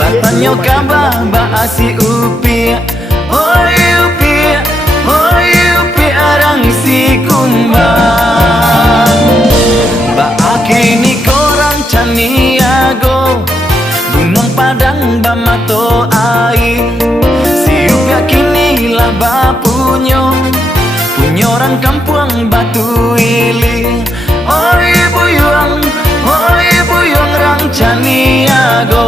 Batanyo kabah baasi upi. Upi arang si kumbang. Baakini korang caniago. Gunung Padang bamato aing. Si upi kini lah bapunyo. Punyo orang kampung Batu Ili. Buyung rang caniago.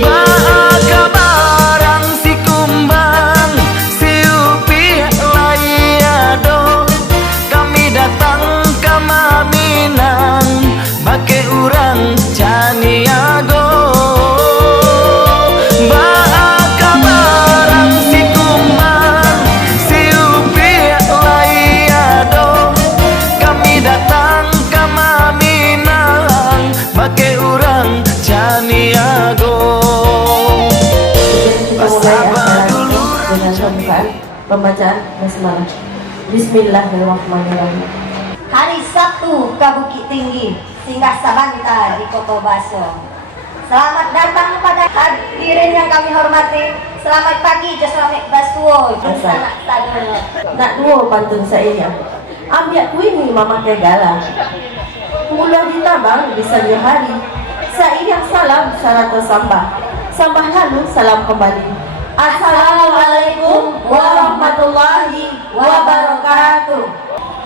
Baka barang si kumbang, si upi layado. Kami datang ke Minang, bake urang caniago. Baka barang si kumbang, si upi layado. Kami datang ke Minang, bake urang caniago. Dengan pembacaan basmalah. Bismillahirrahmanirrahim. Hari Sabtu ke Bukit Tinggi, singgah Sabanta di Kota Baso. Selamat datang kepada hadirin yang kami hormati. Selamat pagi, selamat basuo. Nak duo pantun saya. Ambiak ku ini mama tegala. Mula ditabang bisa hari. Saya yang salam syarat tersambah. Sambah lalu salam kembali. Assalamualaikum warahmatullahi wabarakatuh.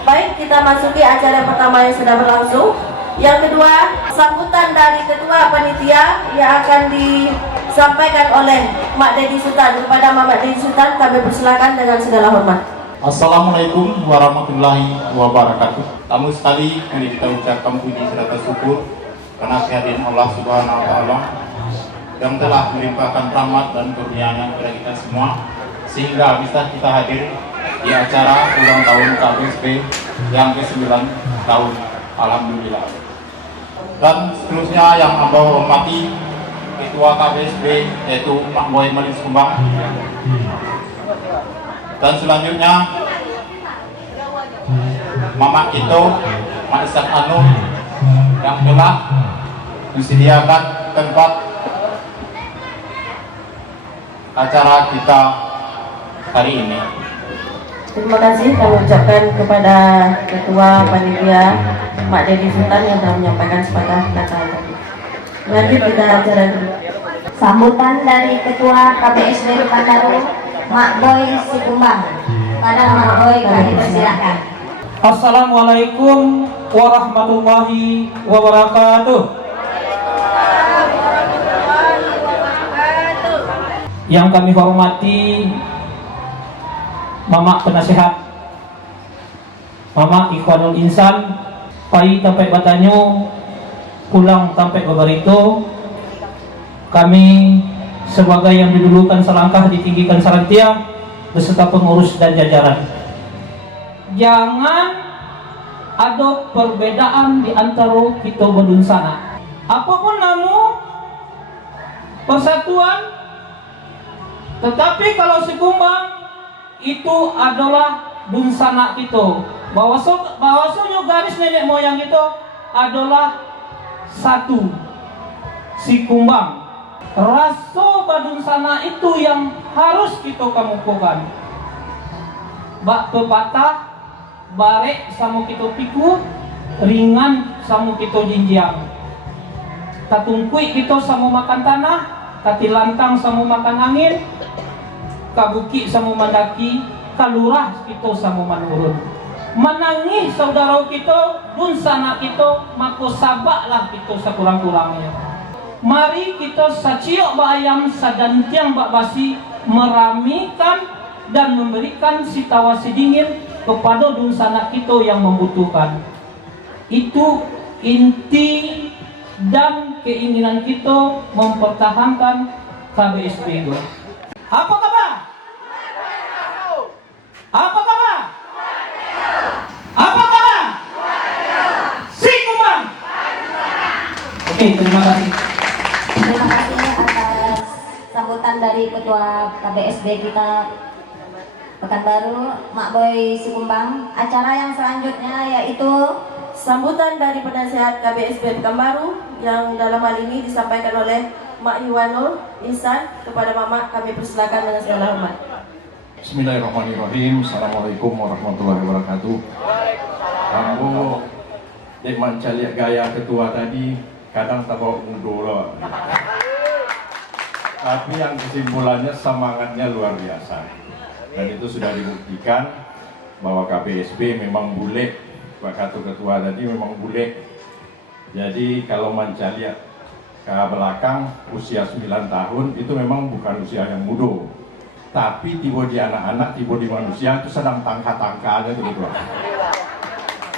Baik, kita masuki acara pertama yang sudah berlangsung. Yang kedua, sambutan dari ketua panitia yang akan disampaikan oleh Mak Dedi Sultan. Kepada Mak Dedi Sultan kami persilakan dengan segala hormat. Assalamualaikum warahmatullahi wabarakatuh. Tamu sekali, mari kita ucapkan puji serta syukur karena kehadiran Allah Subhanahu wa Ta'ala yang telah melimpahkan rahmat dan kurnianya kepada kita semua sehingga bisa kita hadir di acara ulang tahun KBSB yang ke-9 tahun. Alhamdulillah. Dan seterusnya yang Anda hormati Ketua KBSB yaitu Pak Boy Malis Kumbang. Dan selanjutnya Mama Kito, Mak Isak Anu yang telah disediakan tempat acara kita hari ini. Terima kasih kami ucapkan kepada Ketua Panitia Mak Dedi Sultan yang telah menyampaikan sepatah kata tadi. Lanjut kita acara dulu. Sambutan dari Ketua KBSB Pekanbaru, Mak Boy Sikumbang. Pada Mak Boy kami persilahkan. Assalamualaikum warahmatullahi wabarakatuh. Yang kami hormati Mama Penasehat, Mama Ikhwanul Insan, Pai Tampai Batanyo, Pulang Tampai Babarito. Kami sebagai yang didulukan selangkah ditinggikan sarantia beserta pengurus dan jajaran. Jangan ada perbedaan di antara kita berdunsana. Apapun namu persatuan. Tetapi kalau si kumbang itu adalah dunsana kita. Bahwasanya garis nenek moyang itu adalah satu, si kumbang. Rasa badunsana itu yang harus kita kemukakan. Bak pepatah, barek sama kita piku, ringan sama kita jinjiang. Tatungkui kita sama makan tanah, katilantang sama makan angin, kabuki sama mandaki, kalurah kita sama manurun. Menangis saudara kita, dunsana kita, maka sabaklah kita sekurang-kurangnya. Mari kita saciok bayam sadantiang bak basi meramikan dan memberikan sitawasi dingin kepada dunsana kita yang membutuhkan. Itu inti dan keinginan kita mempertahankan KBSB. Apa kabar? Apa kabar? Apa kabar? Si kumbang. Oke, terima kasih. Terima kasih atas sambutan dari Ketua KBSB kita Pekanbaru, Mak Boy Sikumbang. Acara yang selanjutnya yaitu sambutan dari penasehat KBSB Pekanbaru yang dalam hal ini disampaikan oleh Mak Iwanul Ihsan. Kepada Mama kami persilakan dengan segala hormat. Bismillahirrahmanirrahim. Assalamualaikum warahmatullahi wabarakatuh. Kamu dek manca lihat gaya ketua tadi, kadang tak bawa mundur loh. Tapi yang kesimpulannya semangatnya luar biasa. Dan itu sudah dibuktikan bahwa KPSB memang bule. Pak ketua tadi memang bule. Jadi kalau manca lihat ke belakang usia 9 tahun itu memang bukan usia yang muda. Tapi tiba di anak-anak, tiba di manusia itu sedang tangka-tangka aja gitu.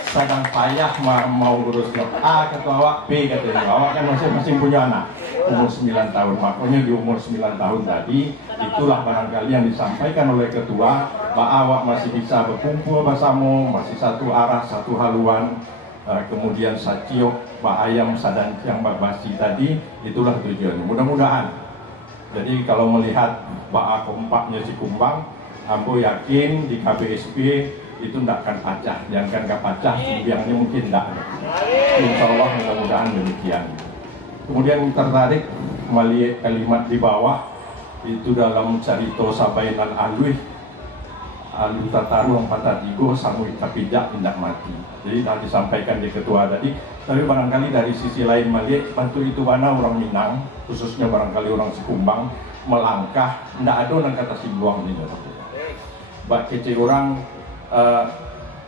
Sedang payah mau urus A ketua awak, B katanya. Awak kan masing-masing punya anak umur 9 tahun. Makanya di umur 9 tahun tadi itulah barangkali yang disampaikan oleh ketua, bahwa awak masih bisa berkumpul bersama, masih satu arah, satu haluan. Kemudian saciok, Pak Ayam, Sadan yang Basi tadi, itulah tujuannya. Mudah-mudahan. Jadi kalau melihat Pak kompaknya si Kumbang, aku yakin di KPSB itu tidak akan pecah. Jangan kan pecah, biangnya mungkin tidak. Insya Allah mudah-mudahan demikian. Kemudian tertarik melihat kalimat di bawah, itu dalam cerita Sabainan Alwi, Alu Tataru Lompatan Igo Samui Kapijak Tindak Mati. Jadi telah disampaikan di ketua tadi. Tapi barangkali dari sisi lain melihat bantu itu mana orang Minang, khususnya barangkali orang Sikumbang melangkah, tidak ada orang kata Simbuang ini. Bak kece orang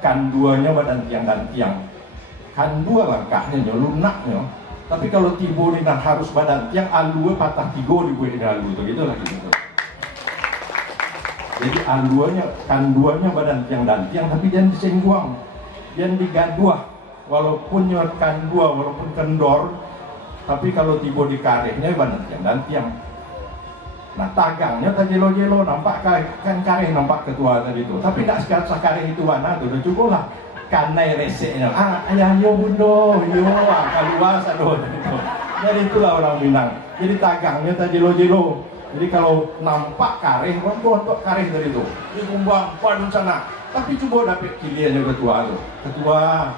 kan duanya badan tiang dan tiang, kan dua langkahnya lunaknya. Tapi kalau tibo ini harus badan tiang, alue patah tigo dibuat alu itu gitu lagi gitu. Jadi aluanya kan duanya badan tiang dan tiang, tapi jangan disengguang, jangan digaduh. Walaupun kan dua, walaupun kendor, tapi kalau tiba di karehnya badan tiang dan tiang. Nah tagangnya tak jelo-jelo, nampak kan kareh nampak ketua tadi itu. Tapi tak sekareh itu mana tuh, udah cukup lah. Karena reseknya, ayah yo bundo, yo keluar sado gitu. Jadi itulah orang Minang. Jadi tagangnya tak jelo-jelo. Jadi kalau nampak kareh, untuk kareh dari itu, dikumbang padun sana. Tapi coba dapat kiliannya ketua tuh. Ketua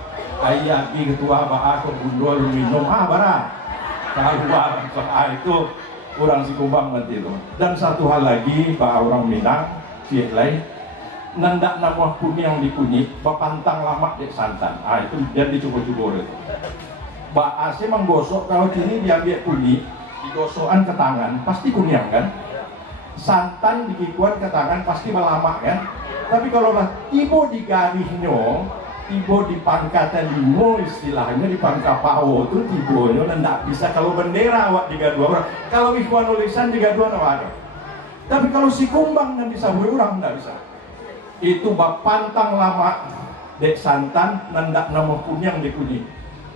ayah ketua aku bundo lu minum bara. Keluar itu orang si Kumbang nanti itu. Dan satu hal lagi, Pak orang Minang, siap lain, nandak nama kuning yang dikunyit, bapantang lama dek santan. Itu jadi dicoba-coba itu. Pak Ase menggosok, kalau sini dia ambil kunyit, digosokan ke tangan, pasti kunyang kan? Santan dikikuan ke tangan, pasti melama kan? Tapi kalau lah tiba di garihnya, tiba di pangkatan limo istilahnya, di pangkat pawo itu tibonya tidak bisa. Kalau bendera awak 32 orang, kalau ikhwan nulisan 32 orang. Tapi kalau si Kumbang yang bisa orang tidak bisa. Itu bak pantang lama dek santan, nendak nama kunyang di kunyit.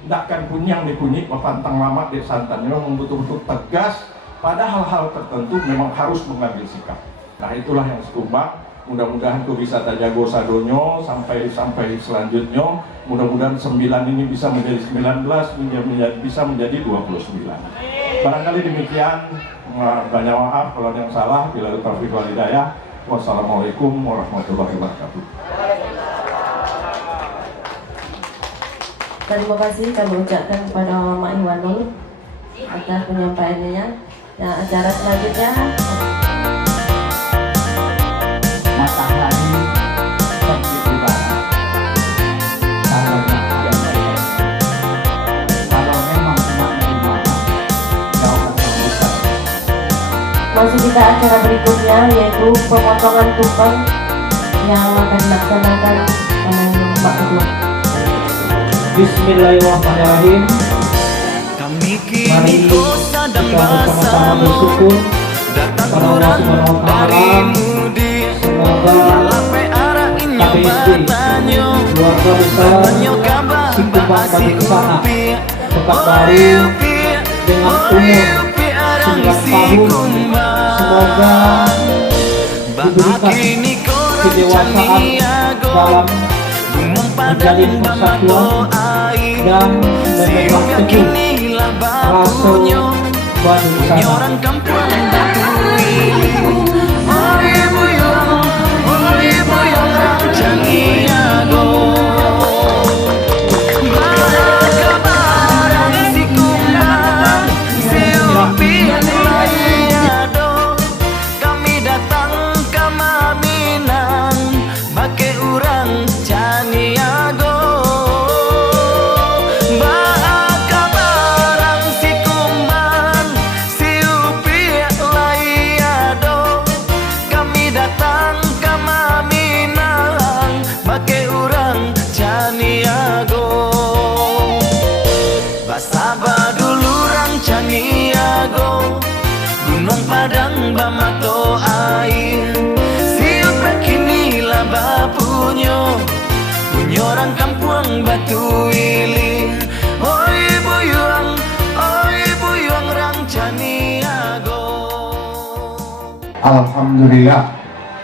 Tidak kan kunyang di kunyit, bak pantang lama dek santan. Memang betul-betul tegas pada hal-hal tertentu, memang harus mengambil sikap. Nah itulah yang si Kumbang. Mudah-mudahan kau bisa terjago sadonyo sampai selanjutnya. Mudah-mudahan 9 ini bisa menjadi 19, bisa menjadi 29. Barangkali demikian. Banyak maaf kalau ada yang salah. Bila taufiq wal hidayah. Wassalamualaikum warahmatullahi wabarakatuh. Terima kasih kami ucapkan kepada Mak Iwanul atas penyampaiannya. Nah, acara selanjutnya matahari terbit di barat, cahayanya yang baik. Kalau memang cuma di mana, jauh akan besar. masuk kita acara berikutnya, yaitu pemotongan tumpeng yang akan dilaksanakan oleh Pak Ketua. Bismillahirrahmanirrahim. Kami Mari kini kita sedang bersama-sama bersama bersyukur datang kepada Allah orang Subhanahu wa Ta'ala. darimu di Semoga lape arah inyo KPSB batanyo keluarga besar banyo kabar Sikumbang bahasi Bagi Kesana upi tetap baru dengan umur 9 tahun. Semoga diberikan kedewasaan dalam menjalin persatuan dan memegang teguh rasa bangsa. orang kampung Jangiago Barang si Kumbang Alhamdulillah,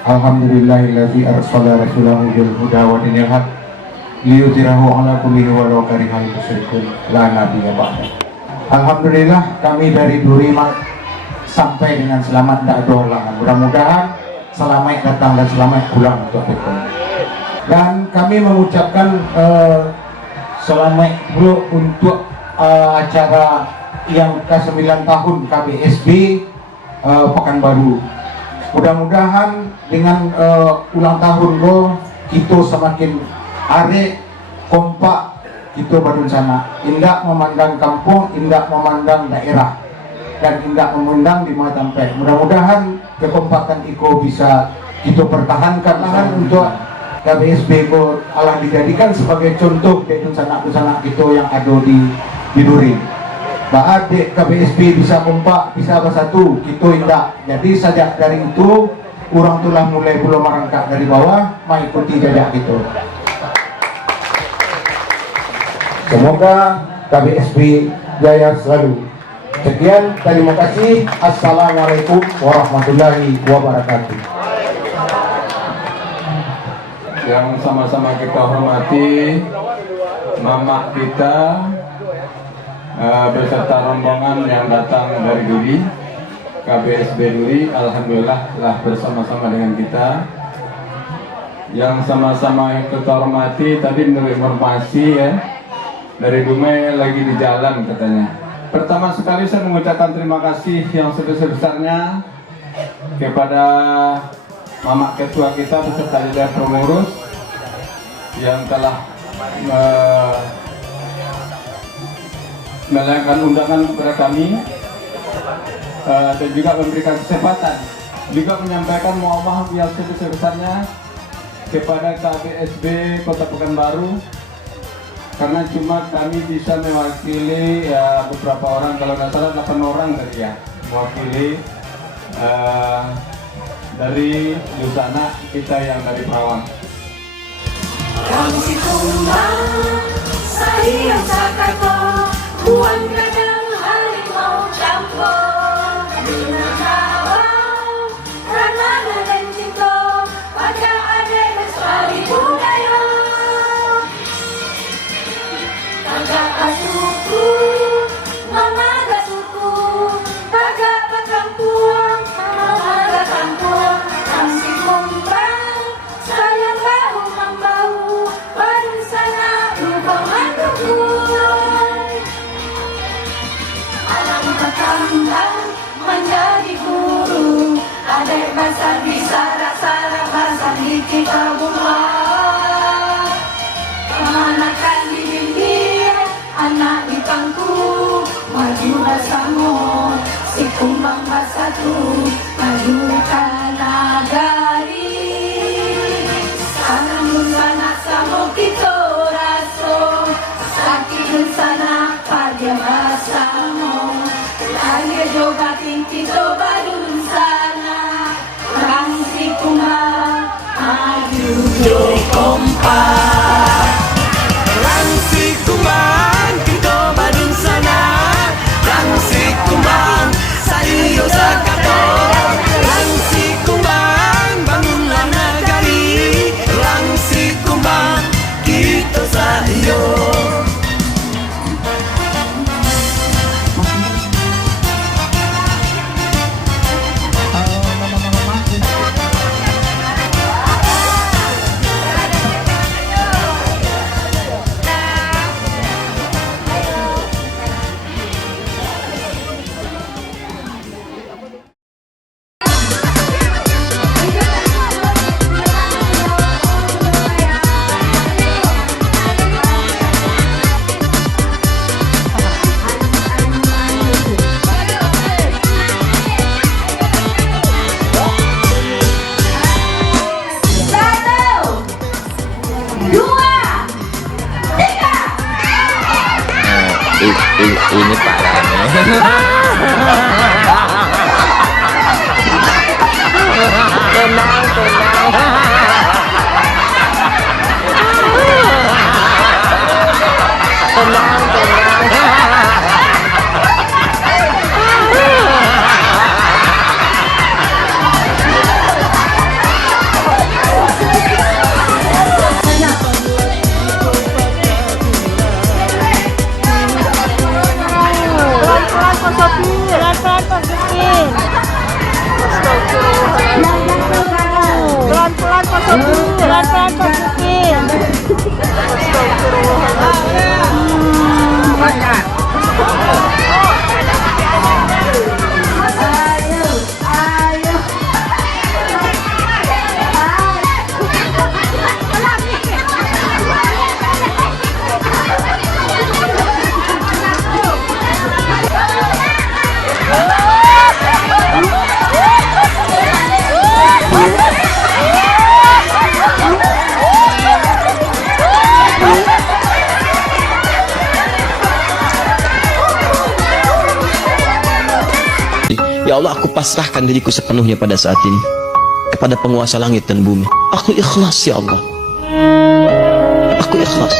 alhamdulillahilladzi arsala rasulahu bil huda wa dinil haq liyudhhirahu ala kulli walau karihal musyrikun la nabiyya ba'da. Alhamdulillah kami dari Duriman sampai dengan selamat tidak ada halangan. Mudah-mudahan selamat datang dan selamat pulang untuk kita. Dan kami mengucapkan selamat dulu untuk acara yang ke-9 tahun KBSB Pekanbaru. Mudah-mudahan dengan ulang tahun lo kita semakin arek kompak kita badun sana. Indah memandang kampung, indah memandang daerah, dan indah memandang di mana sampai. Mudah-mudahan kekompakan Iko bisa kita pertahankan untuk KBSB ko Allah dijadikan sebagai contoh dari sanak-sanak kita yang ada di Duri. Baat KBSB bisa kompak, bisa bersatu, kita indah. Jadi sejak dari itu orang telah mulai belum merangkak dari bawah, mengikuti jejak kita. Semoga KBSB jaya selalu. Sekian, terima kasih. Assalamualaikum warahmatullahi wabarakatuh. Yang sama-sama kita hormati mama kita beserta rombongan yang datang dari Duri, KBSB Duri, alhamdulillah telah bersama-sama dengan kita. Yang sama-sama kita hormati tadi menurut informasi ya dari Dumai lagi di jalan katanya. Pertama sekali saya mengucapkan terima kasih yang sebesar-besarnya kepada Mama Ketua kita beserta jajaran pengurus yang telah melayangkan undangan kepada kami dan juga memberikan kesempatan juga menyampaikan mohon maaf yang sebesar-besarnya kepada KBSB Kota Pekanbaru karena cuma kami bisa mewakili beberapa orang, kalau nggak salah 8 orang tadi ya, mewakili dari Lusana kita yang dari Perawang. Kamu si kumbang, saya sakato, buang kadang harimau campur. Dengan awal, karena dan cinta, pada ada lestari budaya. Tagak asuku, mama gasuku, tagak berkampung, mama berkampung. Kamu si kumbang, sayang bahu membahu, baru sana lubang mandukun. Alam berkembang menjadi guru, adek basar bisa rasa basar di kita bunga. Kemanakan diri anak di pangku, maju bersama si kumbang bersatu, maju nagari. Sekarang sana sama kita rasa, sakit sana pada bersama. Lagi juga kita baru sana, orang si kumbang maju kompak. Langsi kumbang kita badun sana, langsi kumbang sayo sakato, langsi kumbang bangunlah negari, langsi kumbang kita sayo. Ini parahnya. Tenang, tenang. Allah, aku pasrahkan diriku sepenuhnya pada saat ini kepada penguasa langit dan bumi. Aku ikhlas ya Allah. Aku ikhlas.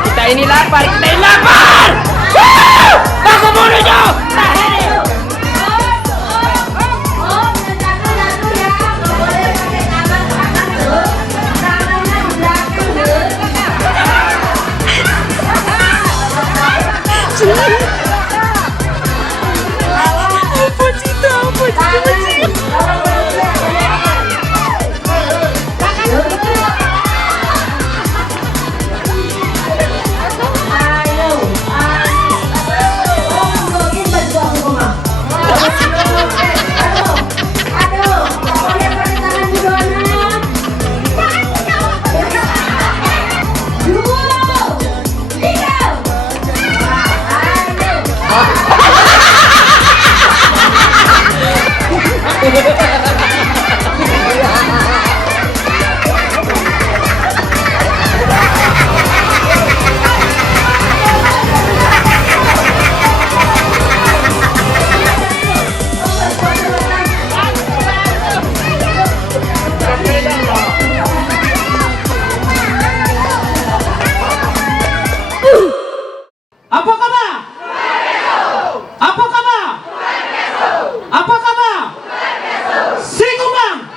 Kita ini lapar. Woo! Aku bunuhnya. Apa kabar? Apa kabar? Apa kabar? Singumang.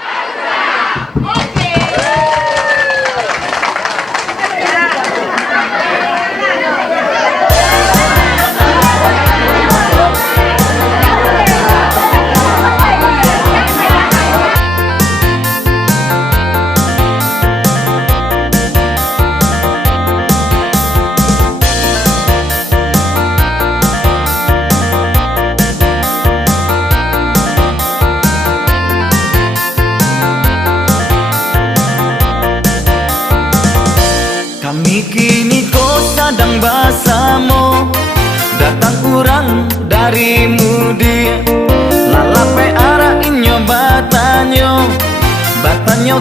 Kami kini kau sadang basamo, datang kurang dari mudi. Lalape arah inyo batanyo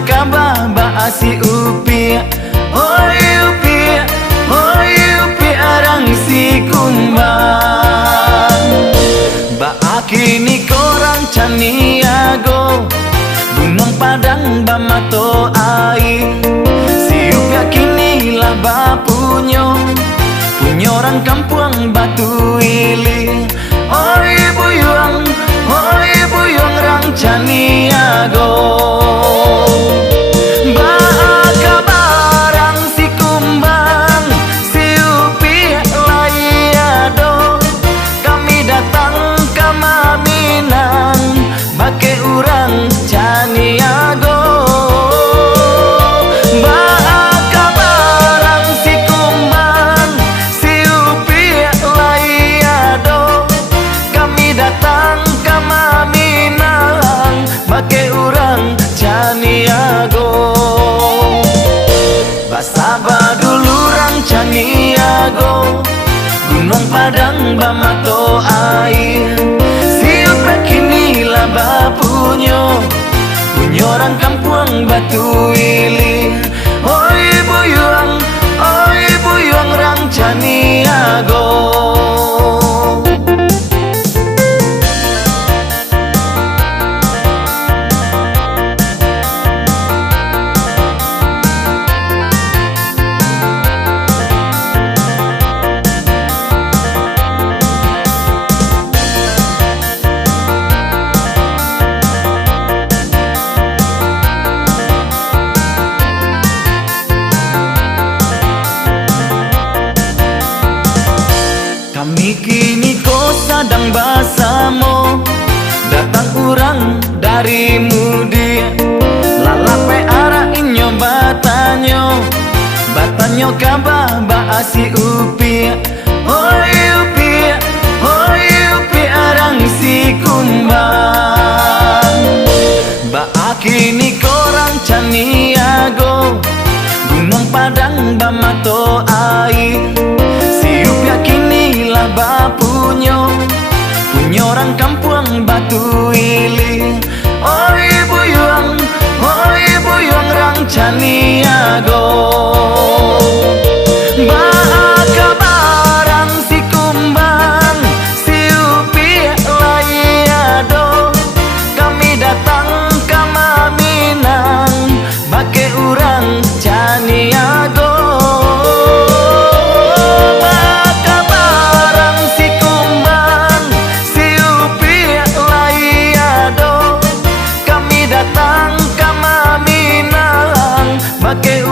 kabah baasi upi. Oi upi arang si kumbang. Ba kini korang caniago, Gunung Padang bamato ai. Kini lah bapunyo orang kampung Batu Ili. Oi buyong rang caniago. Baka barang si kumbang, si upi layado. Kami datang ke Maminang, bake urang caniago. Bake urang caniago. Basaba dulu rang caniago, Gunung Padang bamato air. Siup kini lah bapunyo orang kampung Batu Ili. Oi buyong rang caniago. Kami kini kau sadang basamo, datang kurang dari mudi. Lalape arah inyo batanyo kabah baasi upi. Oi upi arang si kumbang. Ba kini korang caniago, Gunung Padang bamato ai. Siup kini lah Ponyo, punya orang kampung Batu Ili. Oi buyuang rang Caniago. Baka barang si kumbang, si upi layado. Kami datang ke Minang, bake urang Caniago. Baka barang si kumbang, si upi layado. Kami datang ke Minang, bake